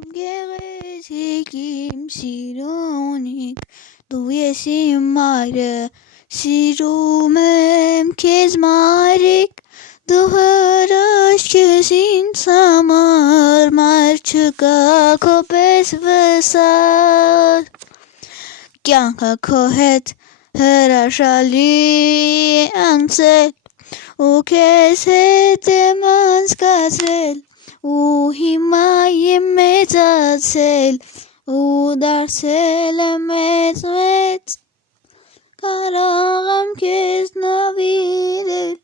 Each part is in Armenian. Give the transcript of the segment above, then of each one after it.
Իմ գեղեցիկ, իմ սիրունիկ, դու ես իմ մայրը, սիրում եմ քեզ մայրիկ, դու հրաշք ես ինձ համար, մայր չկա քո պես վսալ, կյանքը քո հետ հրաշալի անցել, ու քեզ հետ եմ անցկացրել, ու հիմա եմ մեծացել, ու դարձել եմ մեծ, կարող եմ քեզ նվիրել,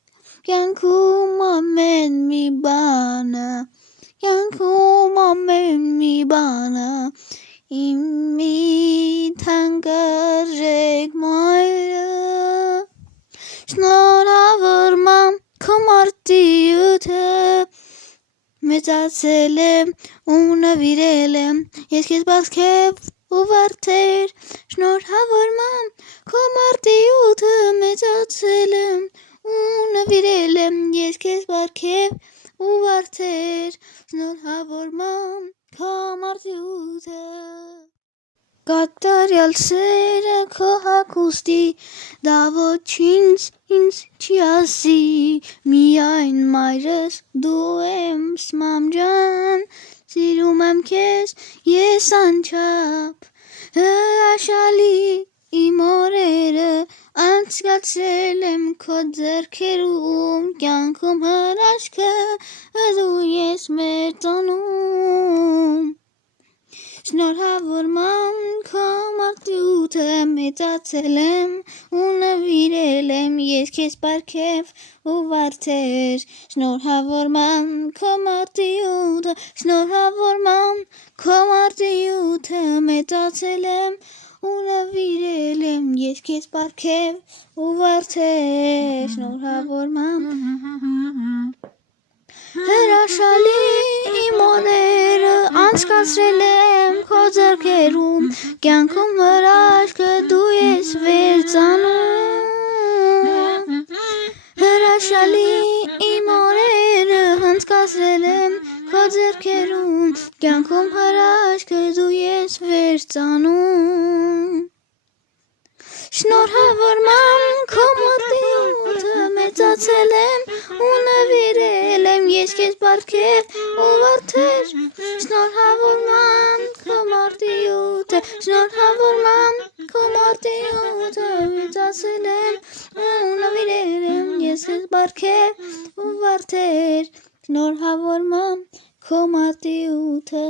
կյանքում ամեն մի բանը, իմ մի թանկարժեք մայրը, շնորհավորում քո մարտիրոյթը, մեծացել եմ ու նվիրել եմ ես քեզ բազկև ու վարդեր, շնորհավորում քո մարտիրոյթը, մեծացել եմ ու նվիրել եմ ես քեզ բազկև ու վարդեր, շնորհավորում քո մարտիրոյթը, կատարյալ սերը քո հագուստի, դա ոչինչ ինձ չի ասի, միայն մայրս դու ես մամ ջան, սիրում եմ քեզ ես անչափ, հրաշալի իմ օրերը անցկացրել եմ քո ձեռքերում, կյանքում հրաշքը դու ես մեծանում, շնորհավորում քո մարտիրոյթը, մեծացել եմ ու նվիրել եմ ես քեզ բարգև ու վարդեր, շնորհավորում քո մարտիրոյթը, շնորհավորում քո մարտիրոյթը, մեծացել եմ ու նվիրել եմ ես քեզ բարգև ու վարդեր, շնորհավորում հրաշալի իմ օրերը անցկացրել եմ քո ձեռքերում, կյանքում հրաշքը դու ես վերցանում, հրաշալի իմ օրերը անցկացրել եմ քո ձեռքերում, կյանքում հրաշքը դու ես վերցանում, շնորհավորում քո մարտիրոյթը, մեծացել եմ ու նվիրել եմ ես քեզ բարգև ու վարդեր, շնորհավորում քո մարտիրոյթը, շնորհավորում քո մարտիրոյթը, մեծացել եմ ու նվիրել եմ ես քեզ բարգև ու վարդեր, շնորհավորում քո մարտիրոյթը